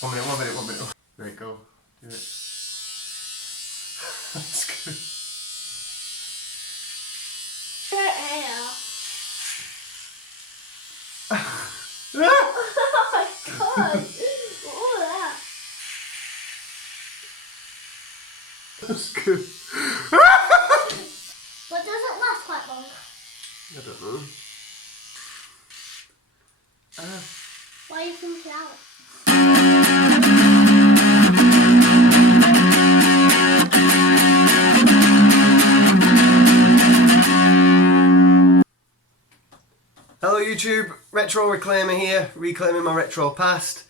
1 minute, 1 minute, 1 minute. There you go. Do it. That's good. Oh my god! What was that? That's good. But does it last quite long? I don't know. Why are you thinking out? Hello YouTube, Retro Reclaimer here, reclaiming my retro past.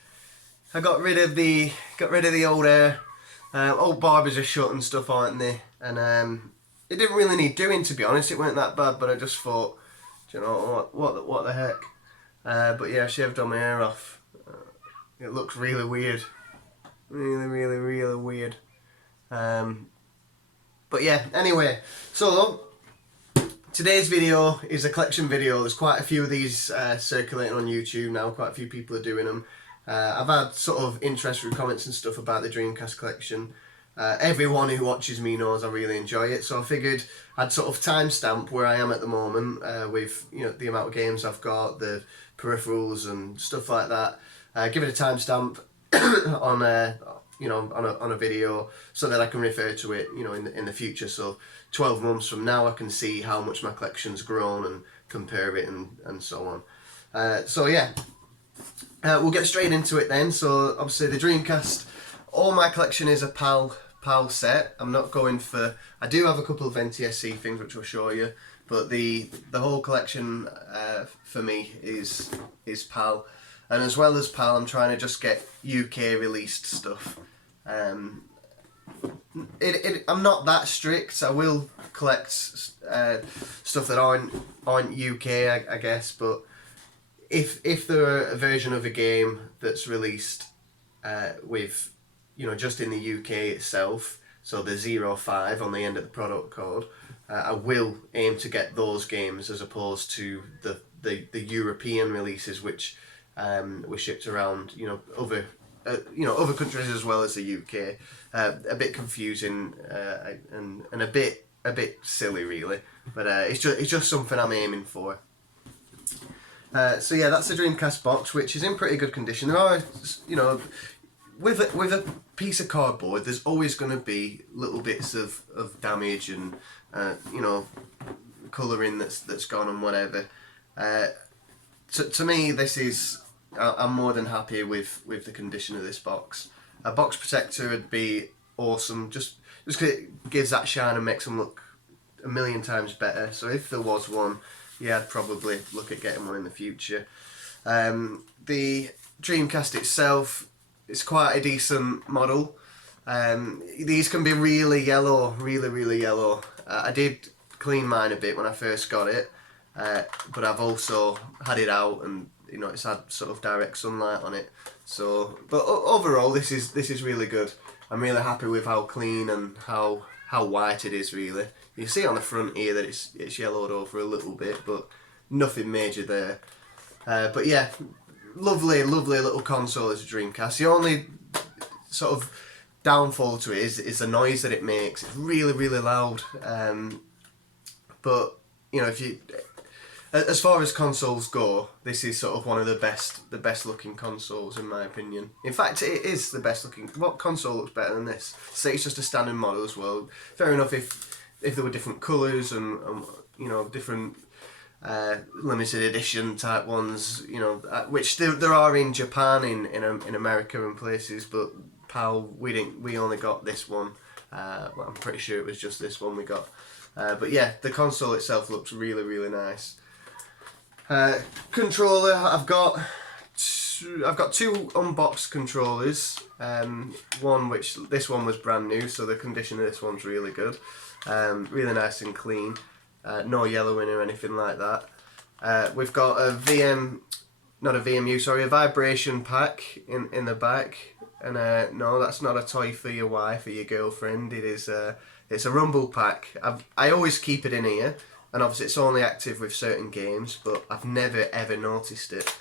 I got rid of the old air. Old barbers are shut and stuff, aren't they? And it didn't really need doing, to be honest. It weren't that bad, but I just thought, do you know what the heck? But yeah, I shaved all my hair off. It looks really weird, really weird. But yeah, anyway, so today's video is a collection video. There's quite a few of these circulating on YouTube now. Quite a few people are doing them. I've had sort of interest through comments and stuff about the Dreamcast collection. Everyone who watches me knows I really enjoy it, so I figured I'd sort of timestamp where I am at the moment with the amount of games I've got, the peripherals and stuff like that. Give it a timestamp on on a video so that I can refer to it in the future. So 12 months from now I can see how much my collection's grown and compare it and so on. So yeah, we'll get straight into it then. So obviously the Dreamcast, all my collection is a PAL set. I'm not going for, I do have a couple of NTSC things which I'll show you, but the whole collection for me is PAL. And as well as PAL, I'm trying to just get UK released stuff. I'm not that strict. I will collect stuff that aren't UK, I guess. But if there are a version of a game that's released with just in the UK itself, so the 05 on the end of the product code, I will aim to get those games as opposed to the European releases which were shipped around other countries as well as the UK. A bit confusing and a bit silly really, but it's just something I'm aiming for. So yeah, that's the Dreamcast box, which is in pretty good condition. There are, with a piece of cardboard, there's always going to be little bits of damage and colouring that's gone and whatever. To me, this is, I'm more than happy with the condition of this box. A box protector would be awesome, just because it gives that shine and makes them look a million times better. So if there was one, yeah, I'd probably look at getting one in the future. The Dreamcast itself is quite a decent model. These can be really yellow, really yellow. I did clean mine a bit when I first got it, but I've also had it out and it's had sort of direct sunlight on it. So, but overall, this is really good. I'm really happy with how clean and how white it is. Really, you see on the front here that it's yellowed over a little bit, but nothing major there. But yeah, lovely little console as a Dreamcast. The only sort of downfall to it is the noise that it makes. It's really loud. But if you, as far as consoles go, this is sort of one of the best looking consoles in my opinion. In fact, it is the best looking. What console looks better than this? Say it's just a standard model as well. Fair enough if there were different colours and different limited edition type ones, which there are in Japan, in America and places, but PAL, we only got this one. Well, I'm pretty sure it was just this one we got. But yeah, the console itself looks really nice. Controller, I've got two unboxed controllers. This one was brand new, so the condition of this one's really good. Really nice and clean. No yellowing or anything like that. We've got a a vibration pack in the back. And no, that's not a toy for your wife or your girlfriend. It's a rumble pack. I always keep it in here. And obviously it's only active with certain games, but I've never ever noticed it.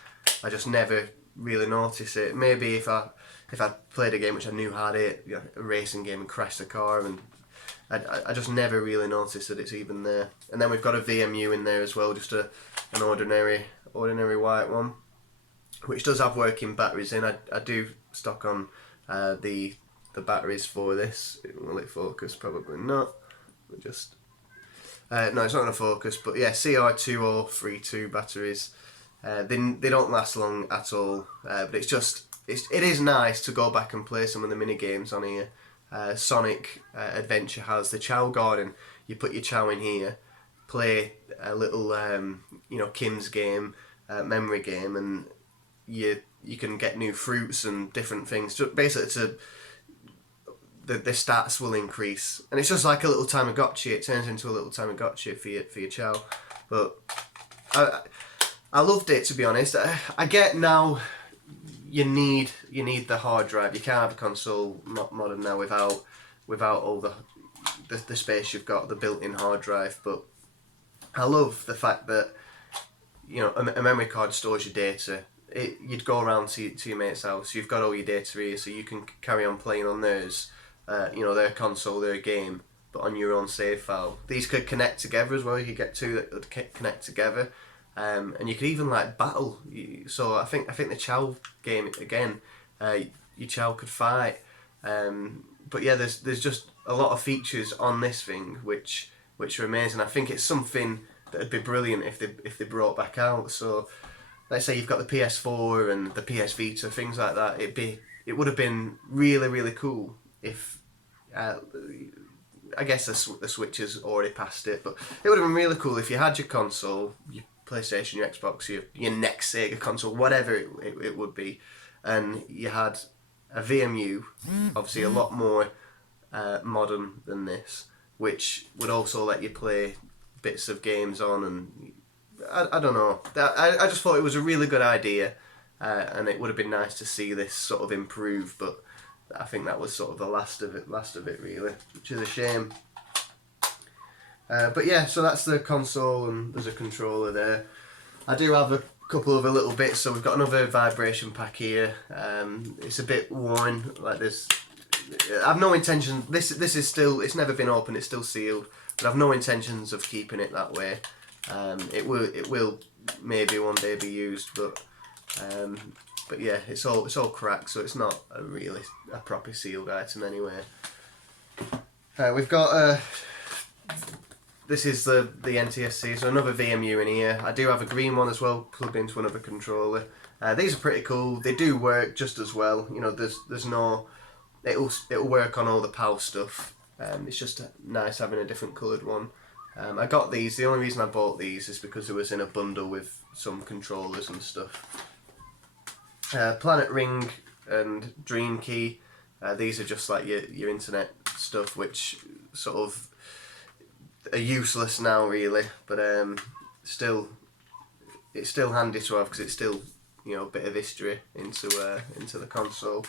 I just never really notice it. Maybe if I played a game which I knew had it, you know, a racing game, and crashed a car, and I just never really noticed that it's even there. And then we've got a VMU in there as well, just an ordinary white one, which does have working batteries in. I do stock on the batteries for this. Will it focus? Probably not. We'll just no, it's not going to focus. But yeah, CR2032 batteries. They don't last long at all. But it is nice to go back and play some of the mini games on here. Sonic Adventure has the Chow Garden. You put your Chow in here, play a little Kim's game, memory game, and you can get new fruits and different things. So basically, the stats will increase, and it's just like a little Tamagotchi. It turns into a little Tamagotchi for your Chow. But I loved it, to be honest. I get now. You need the hard drive. You can't have a console modern now without all the space you've got, the built-in hard drive. But I love the fact that a memory card stores your data. You'd go around to your mate's house. You've got all your data here, so you can carry on playing on theirs. Their console, their game, but on your own save file. These could connect together as well. You could get two that would connect together. And you could even like battle. So I think the Chow game again, your Chow could fight. But yeah, there's just a lot of features on this thing which are amazing. I think it's something that would be brilliant if they brought back out. So let's say you've got the PS4 and the PS Vita, things like that. It would have been really, really cool if. I guess the Switch has already passed it, but it would have been really cool if you had your console, your PlayStation, your Xbox, your next Sega console, whatever it would be, and you had a VMU, obviously a lot more modern than this, which would also let you play bits of games on, and I don't know. I just thought it was a really good idea, and it would have been nice to see this sort of improve, but I think that was sort of the last of it really, which is a shame. But yeah, so that's the console, and there's a controller there. I do have a couple of little bits, so we've got another vibration pack here. It's a bit worn, like this. I've no intention. This is still. It's never been opened. It's still sealed, but I've no intentions of keeping it that way. It will maybe one day be used, but yeah, it's all cracked, so it's not a proper sealed item anyway. We've got this is the NTSC, so another VMU in here. I do have a green one as well, plugged into another controller. These are pretty cool. They do work just as well. There's no. It'll work on all the PAL stuff. It's just nice having a different coloured one. I got these. The only reason I bought these is because it was in a bundle with some controllers and stuff. Planet Ring and Dream Key. These are just like your internet stuff, which sort of are useless now, really. But it's still handy to have because it's still a bit of history into the console.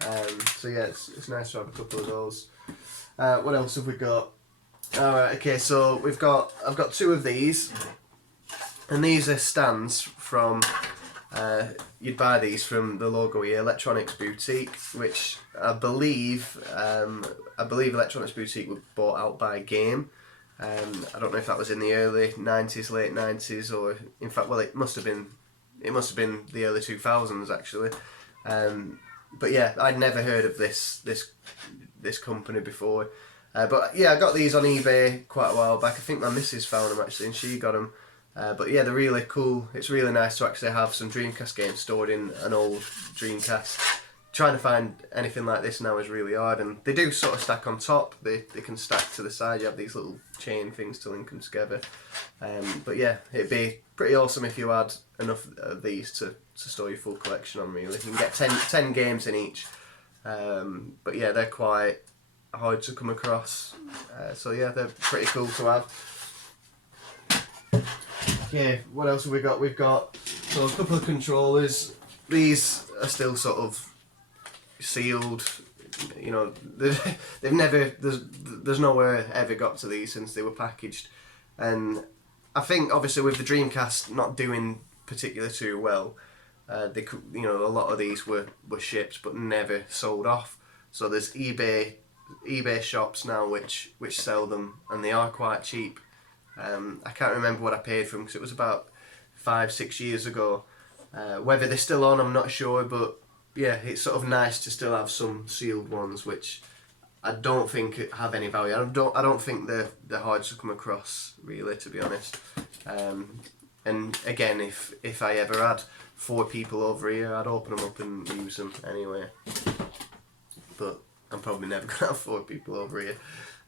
So yeah, it's nice to have a couple of those. What else have we got? Alright, okay, so I've got two of these, and these are stands from. You'd buy these from the logo here, Electronics Boutique, which I believe Electronics Boutique was bought out by Game. I don't know if that was in the early 90s, late 90s, or in fact, well, it must have been the early 2000s actually. But yeah, I'd never heard of this company before. But yeah, I got these on eBay quite a while back. I think my missus found them actually, and she got them. But yeah, they're really cool. It's really nice to actually have some Dreamcast games stored in an old Dreamcast. Trying to find anything like this now is really hard, and they do sort of stack on top. They can stack to the side. You have these little chain things to link them together. But yeah, it'd be pretty awesome if you had enough of these to store your full collection on, really. You can get 10 games in each. But yeah, they're quite hard to come across. So yeah, they're pretty cool to have. Okay, what else have we got? We've got a couple of controllers. These are still sort of sealed. They've never. There's nowhere ever got to these since they were packaged, and I think obviously with the Dreamcast not doing particularly too well, they could, you know, a lot of these were shipped but never sold off. So there's eBay shops now which sell them, and they are quite cheap. I can't remember what I paid for them because it was about 5-6 years ago. Whether they're still on, I'm not sure, but yeah, it's sort of nice to still have some sealed ones, which I don't think have any value. I don't think the hard to come across, really, to be honest. And again, if I ever had 4 people over here, I'd open them up and use them anyway. But I'm probably never gonna have 4 people over here.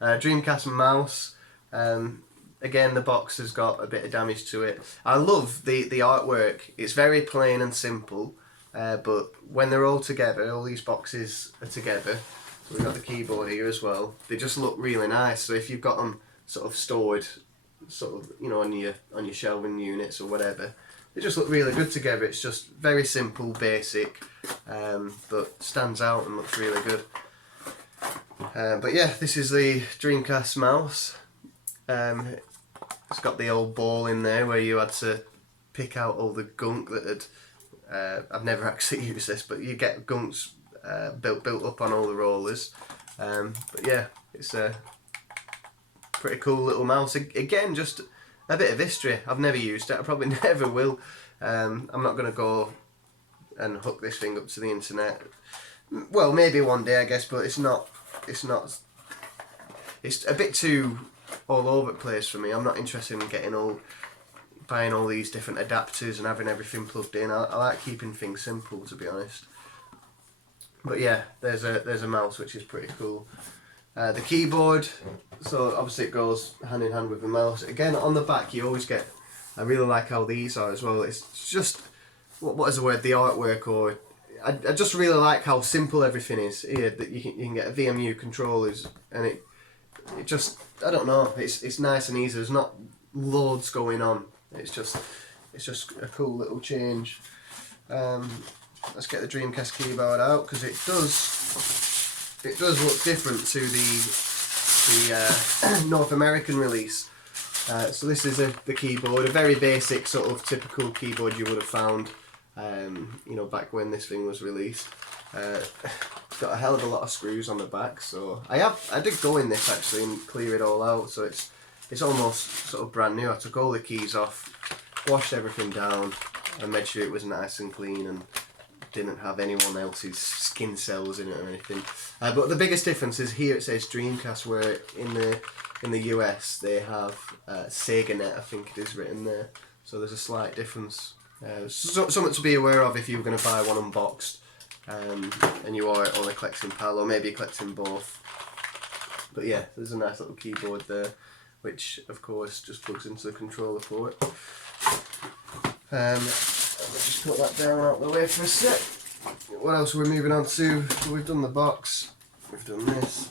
Dreamcast mouse. Again, the box has got a bit of damage to it. I love the artwork. It's very plain and simple, but when they're all together, all these boxes are together. So we've got the keyboard here as well. They just look really nice. So if you've got them sort of stored, sort of, you know, on your shelving units or whatever, they just look really good together. It's just very simple, basic, but stands out and looks really good. But yeah, this is the Dreamcast mouse. It's got the old ball in there where you had to pick out all the gunk that had. I've never actually used this, but you get gunks built up on all the rollers. But yeah, it's a pretty cool little mouse. Again, just a bit of history. I've never used it. I probably never will. I'm not going to go and hook this thing up to the internet. Well, maybe one day, I guess, but it's not. It's a bit too all over the place for me. I'm not interested in buying all these different adapters and having everything plugged in. I like keeping things simple, to be honest. But yeah, there's a mouse which is pretty cool. The keyboard, so obviously it goes hand in hand with the mouse. Again, on the back you always get, I really like how these are as well. It's just, what is the word, the artwork, or I just really like how simple everything is here, that you can get a VMU controllers, and it just, I don't know, it's nice and easy. There's not loads going on. It's just a cool little change. Let's get the Dreamcast keyboard out, because it does look different to the North American release. So this is the keyboard, a very basic sort of typical keyboard you would have found, you know, back when this thing was released. It's got a hell of a lot of screws on the back, so I did go in this actually and clear it all out, so it's almost sort of brand new. I took all the keys off, washed everything down, and made sure it was nice and clean and didn't have anyone else's skin cells in it or anything. But the biggest difference is here it says Dreamcast, where in the US they have Sega Net, I think it is written there. So there's a slight difference. Something to be aware of if you were going to buy one unboxed, and you are on a collecting pal, or maybe collecting both. But yeah, there's a nice little keyboard there, which of course just plugs into the controller port. Let me just put that down out of the way for a sec. What else are we moving on to? We've done the box, we've done this.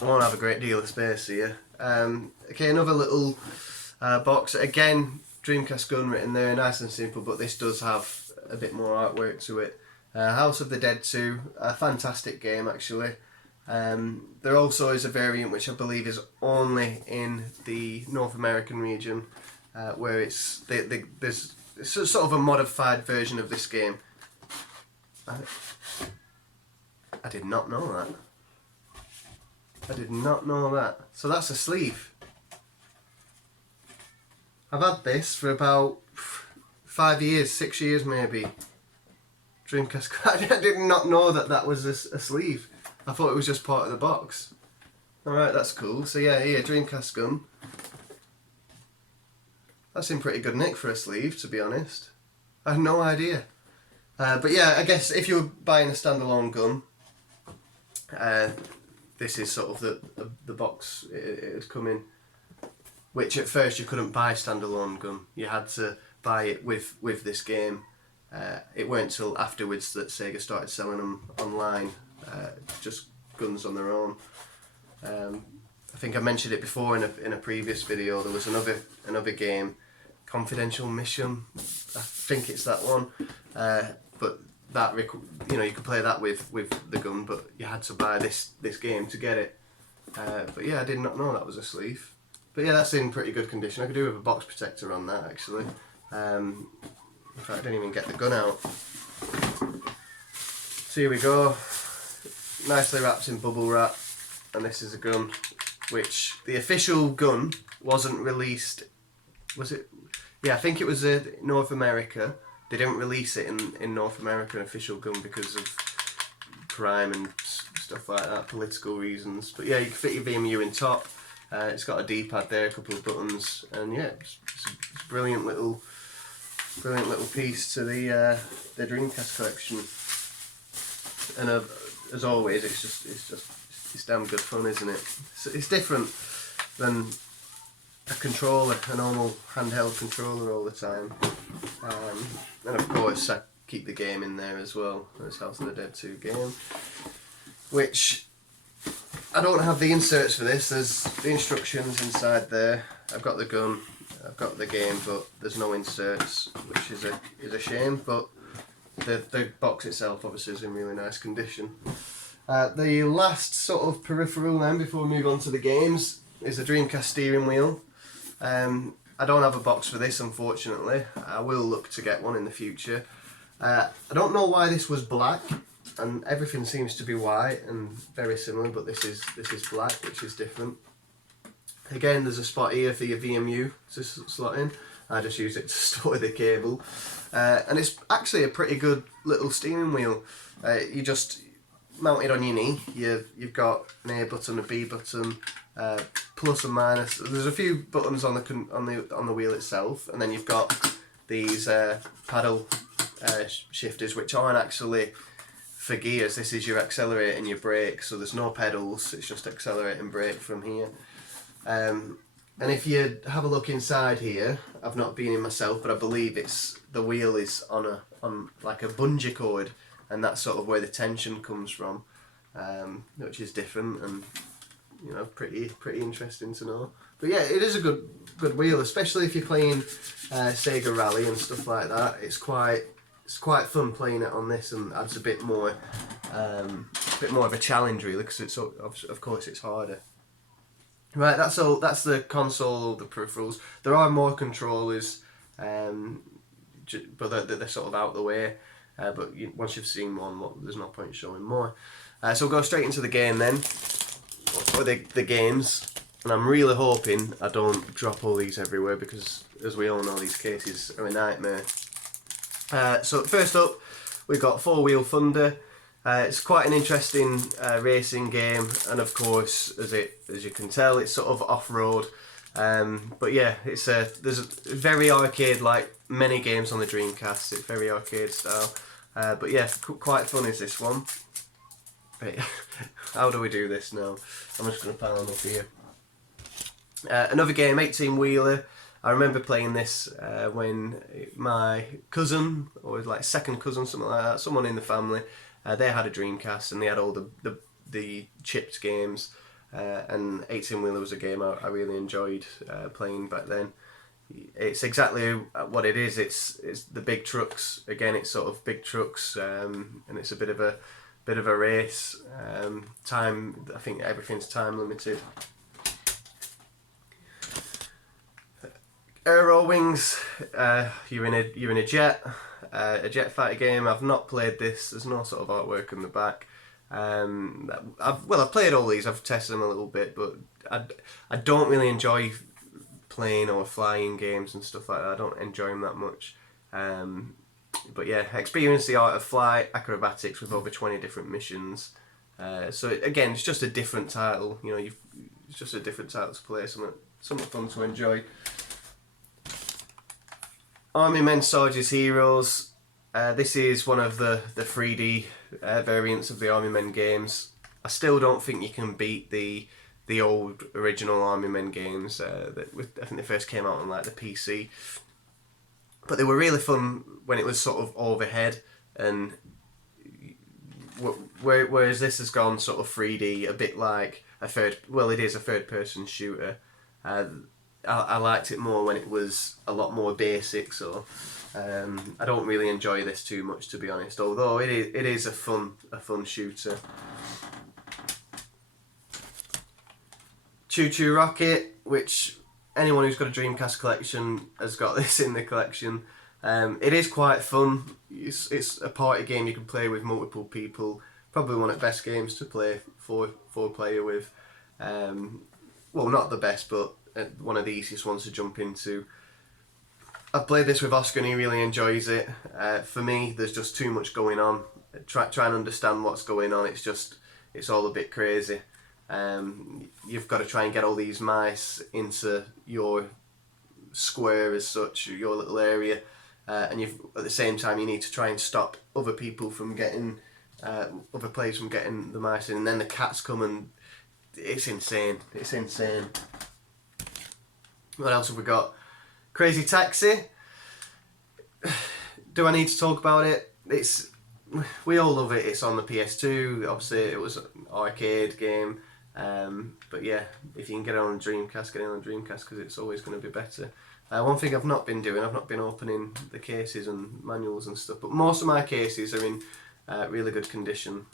I won't have a great deal of space here. Okay, another little box. Again, Dreamcast gun written there, nice and simple, but this does have a bit more artwork to it. House of the Dead 2, a fantastic game actually. There also is a variant which I believe is only in the North American region, where there's sort of a modified version of this game. I did not know that. I did not know that. So that's a sleeve. I've had this for about 5 years, 6 years maybe. Dreamcast. I did not know that was a sleeve. I thought it was just part of the box. Alright, that's cool. So yeah, here, Dreamcast gun. That's in pretty good nick for a sleeve, to be honest. I had no idea. But yeah, I guess if you were buying a standalone gun, this is sort of the box it had come in. Which at first you couldn't buy standalone gun. You had to buy it with this game. It weren't till afterwards that Sega started selling them online, just guns on their own. I think I mentioned it before in a previous video. There was another game, Confidential Mission. I think it's that one. But that, you know, you could play that with the gun, but you had to buy this game to get it. But yeah, I did not know that was a sleeve. But yeah, that's in pretty good condition. I could do with a box protector on that actually. In fact, I didn't even get the gun out. So here we go. Nicely wrapped in bubble wrap. And this is a gun which the official gun wasn't released. Was it? Yeah, I think it was North America. They didn't release it in North America, an official gun, because of crime and stuff like that, political reasons. But yeah, you can fit your VMU in top. It's got a D-pad there, a couple of buttons, and yeah, it's a brilliant little piece to the Dreamcast collection. And as always, it's damn good fun, isn't it? It's different than a controller, a normal handheld controller all the time. And of course, I keep the game in there as well. There's House of the Dead 2 game, which I don't have the inserts for this. There's the instructions inside there. I've got the gun, I've got the game, but there's no inserts, which is a shame. But the box itself obviously is in really nice condition. The last sort of peripheral then, before we move on to the games, is the Dreamcast steering wheel. I don't have a box for this, unfortunately. I will look to get one in the future. I don't know why this was black, and everything seems to be white and very similar, but this is black, which is different. Again, there's a spot here for your VMU to slot in. I just use it to store the cable. And it's actually a pretty good little steering wheel. You just mount it on your knee. You've got an A button, a B button, plus and minus. There's a few buttons on the wheel itself, and then you've got these paddle shifters, which aren't actually for gears. This is your accelerator and your brake, so there's no pedals. It's just accelerate and brake from here. And if you have a look inside here, I've not been in myself, but I believe the wheel is on like a bungee cord, and that's sort of where the tension comes from, which is different and pretty interesting to know. But yeah, it is a good wheel, especially if you're playing Sega Rally and stuff like that. It's quite fun playing it on this, and adds a bit more of a challenge really, because it's of course it's harder. Right, that's all. That's the console, the peripherals. There are more controllers, but they're sort of out the way. But once you've seen one, there's no point showing more. So we'll go straight into the game then, or the games. And I'm really hoping I don't drop all these everywhere, because as we all know, these cases are a nightmare. So first up, we've got Four Wheel Thunder. It's quite an interesting racing game, and of course, as you can tell, it's sort of off-road. But yeah, there's a very arcade, like many games on the Dreamcast. It's very arcade style. But yeah, quite fun is this one. Right. How do we do this now? I'm just going to pile them up here. Another game, 18-wheeler. I remember playing this when my cousin, or like second cousin, something like that, someone in the family, they had a Dreamcast, and they had all the chipped games, and 18-wheeler was a game I really enjoyed playing back then. It's exactly what it is. It's the big trucks. Again, it's sort of big trucks, and it's a bit of a race. Time, I think everything's time limited. Aero Wings, you're in a jet fighter game. I've not played this. There's no sort of artwork in the back. I've played all these. I've tested them a little bit, but I don't really enjoy playing or flying games and stuff like that. I don't enjoy them that much. But yeah, experience the art of flight acrobatics with over 20 different missions. So again, it's just a different title. It's just a different title to play. Something fun to enjoy. Army Men, Soldiers, Heroes. This is one of the 3D variants of the Army Men games. I still don't think you can beat the old original Army Men games. I think they first came out on like the PC. But they were really fun when it was sort of overhead, and whereas this has gone sort of 3D, a bit like it is a third person shooter. I liked it more when it was a lot more basic, so I don't really enjoy this too much, to be honest, although it is a fun shooter. Choo Choo Rocket, which anyone who's got a Dreamcast collection has got this in the collection. It is quite fun. It's a party game you can play with multiple people. Probably one of the best games to play four player with. Well, not the best, but one of the easiest ones to jump into. I've played this with Oscar and he really enjoys it. For me, there's just too much going on. Try and understand what's going on. It's all a bit crazy. You've got to try and get all these mice into your square as such, your little area, and at the same time you need to try and stop other people from getting other players from getting the mice in, and then the cats come and it's insane. It's insane. What else have we got? Crazy Taxi. Do I need to talk about it? We all love it. It's on the PS2. Obviously, it was an arcade game. But yeah, if you can get it on Dreamcast, get it on Dreamcast because it's always going to be better. One thing I've not been doing, I've not been opening the cases and manuals and stuff, but most of my cases are in really good condition,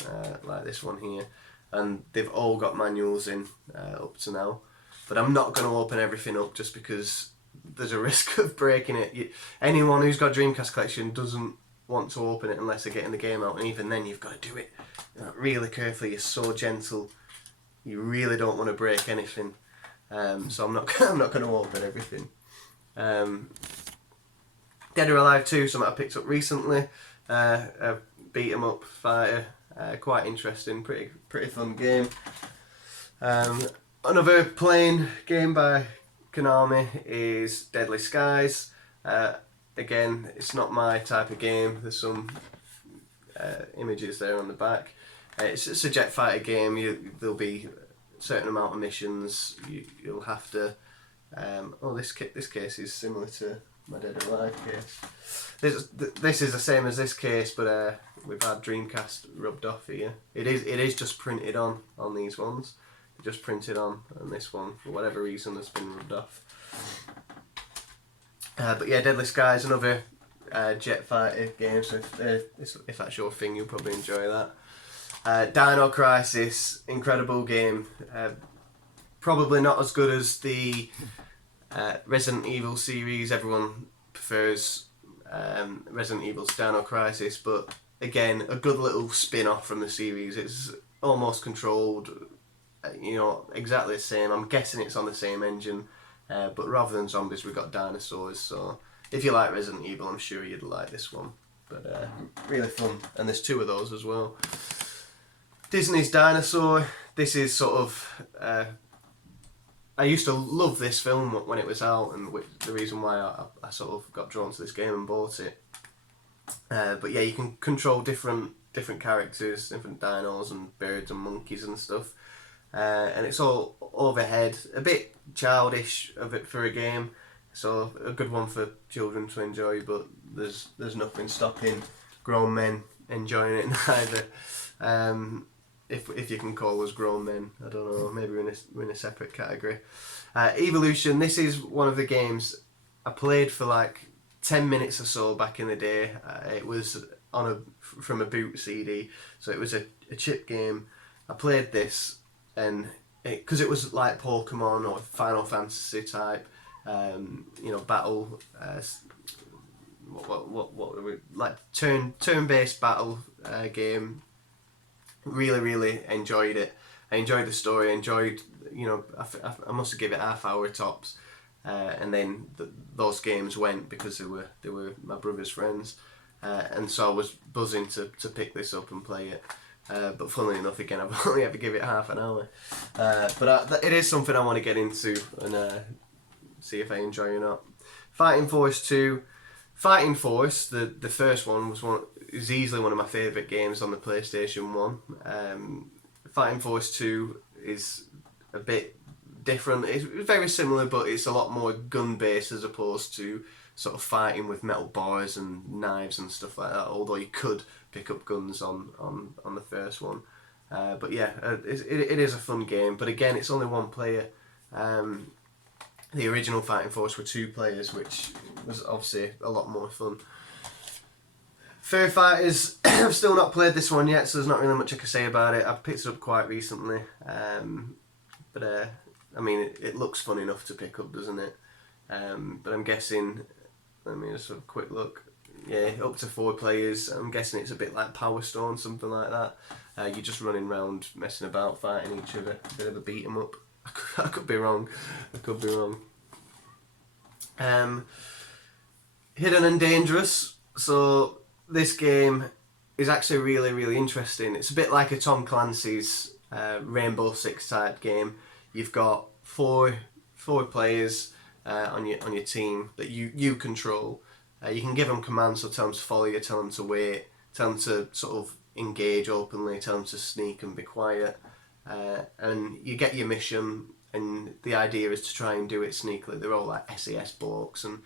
like this one here, and they've all got manuals in up to now. But I'm not going to open everything up just because there's a risk of breaking it. Anyone who's got a Dreamcast collection doesn't want to open it unless they're getting the game out, and even then you've got to do it really carefully. You're so gentle. You really don't want to break anything. So I'm not going to open everything. Dead or Alive 2, something I picked up recently. A beat 'em up fighter, quite interesting, pretty fun game. Another playing game by Konami is Deadly Skies. Again, it's not my type of game. There's some images there on the back. It's a jet fighter game. There'll be a certain amount of missions. You'll have to. This case is similar to my Dead or Alive case. This is the same as this case, but we've had Dreamcast rubbed off here. It is just printed on these ones. Just printed on, and this one, for whatever reason, has been rubbed off. But yeah, Deadly Skies, another jet fighter game, so if that's your thing, you'll probably enjoy that. Dino Crisis, incredible game. Probably not as good as the Resident Evil series. Everyone prefers Resident Evil's Dino Crisis, but again, a good little spin-off from the series. It's almost controlled, exactly the same. I'm guessing it's on the same engine, but rather than zombies, we've got dinosaurs. So if you like Resident Evil, I'm sure you'd like this one. But really fun, and there's two of those as well. Disney's Dinosaur. This is sort of. I used to love this film when it was out, and the reason why I sort of got drawn to this game and bought it. But yeah, you can control different characters, different dinos and birds and monkeys and stuff. And it's all overhead, a bit childish of it for a game, so a good one for children to enjoy. But there's nothing stopping grown men enjoying it neither. If you can call us grown men, I don't know. Maybe we're in a separate category. Evolution. This is one of the games I played for like 10 minutes or so back in the day. It was from a boot CD, so it was a chip game. I played this. And because it was like Pokemon or Final Fantasy type, battle, what were we, like turn-based battle game. Really enjoyed it. I enjoyed the story. I enjoyed, I must have given it half hour tops, and then those games went because they were my brother's friends, and so I was buzzing to pick this up and play it. But funnily enough, again, I've only ever give it half an hour. But it is something I want to get into and see if I enjoy it or not. Fighting Force 2. Fighting Force, the first one, is easily one of my favourite games on the PlayStation 1. Fighting Force 2 is a bit different. It's very similar, but it's a lot more gun-based as opposed to sort of fighting with metal bars and knives and stuff like that, although you could pick up guns on the first one. But yeah, it is a fun game, but again, it's only one player. The original Fighting Force were 2 players, which was obviously a lot more fun. Fur Fighters, I've still not played this one yet, so there's not really much I can say about it. I've picked it up quite recently, but I mean, it looks fun enough to pick up, doesn't it? But I'm guessing Let me just have a quick look. Yeah, up to 4 players. I'm guessing it's a bit like Power Stone, something like that. You're just running around, messing about, fighting each other. Bit of a beat 'em up. I could be wrong. Hidden and Dangerous. So this game is actually really, really interesting. It's a bit like a Tom Clancy's Rainbow Six type game. You've got four players on your team that you control. You can give them commands, so tell them to follow you, tell them to wait, tell them to sort of engage openly, tell them to sneak and be quiet. And you get your mission, and the idea is to try and do it sneakily. They're all like SAS blokes, and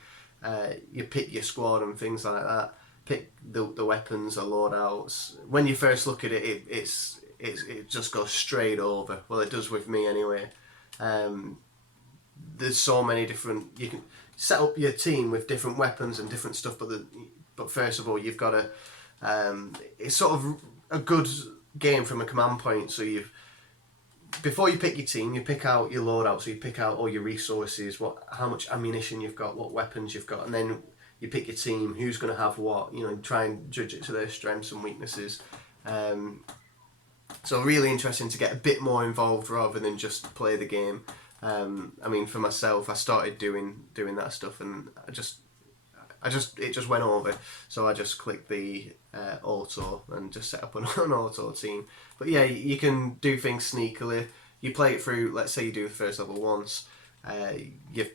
you pick your squad and things like that. Pick the weapons, the loadouts. When you first look at it, it just goes straight over. Well, it does with me anyway. There's so many different. You can set up your team with different weapons and different stuff, but first of all, you've got to. It's sort of a good game from a command point. So before you pick your team, you pick out your loadout. So you pick out all your resources, how much ammunition you've got, what weapons you've got, and then you pick your team, who's going to have what. Try and judge it to their strengths and weaknesses. So really interesting to get a bit more involved rather than just play the game. I mean, for myself, I started doing that stuff, and it just went over. So I just clicked the auto and just set up an auto team. But yeah, you can do things sneakily. You play it through. Let's say you do the first level once. You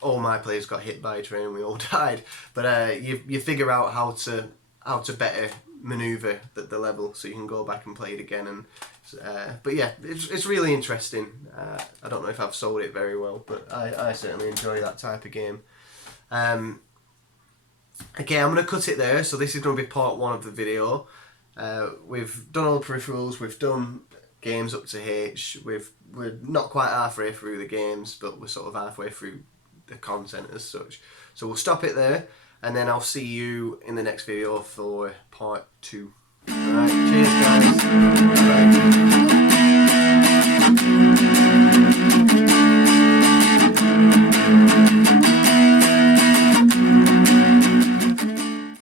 all my players got hit by a train and we all died. But you figure out how to better maneuver the level, so you can go back and play it again. And but yeah, it's really interesting. I don't know if I've sold it very well, but I certainly enjoy that type of game. Okay, I'm going to cut it there. So this is going to be part 1 of the video. We've done all the peripherals. We've done games up to H. We're not quite halfway through the games, but we're sort of halfway through the content as such. So we'll stop it there, and then I'll see you in the next video for part 2. Alright, cheers guys.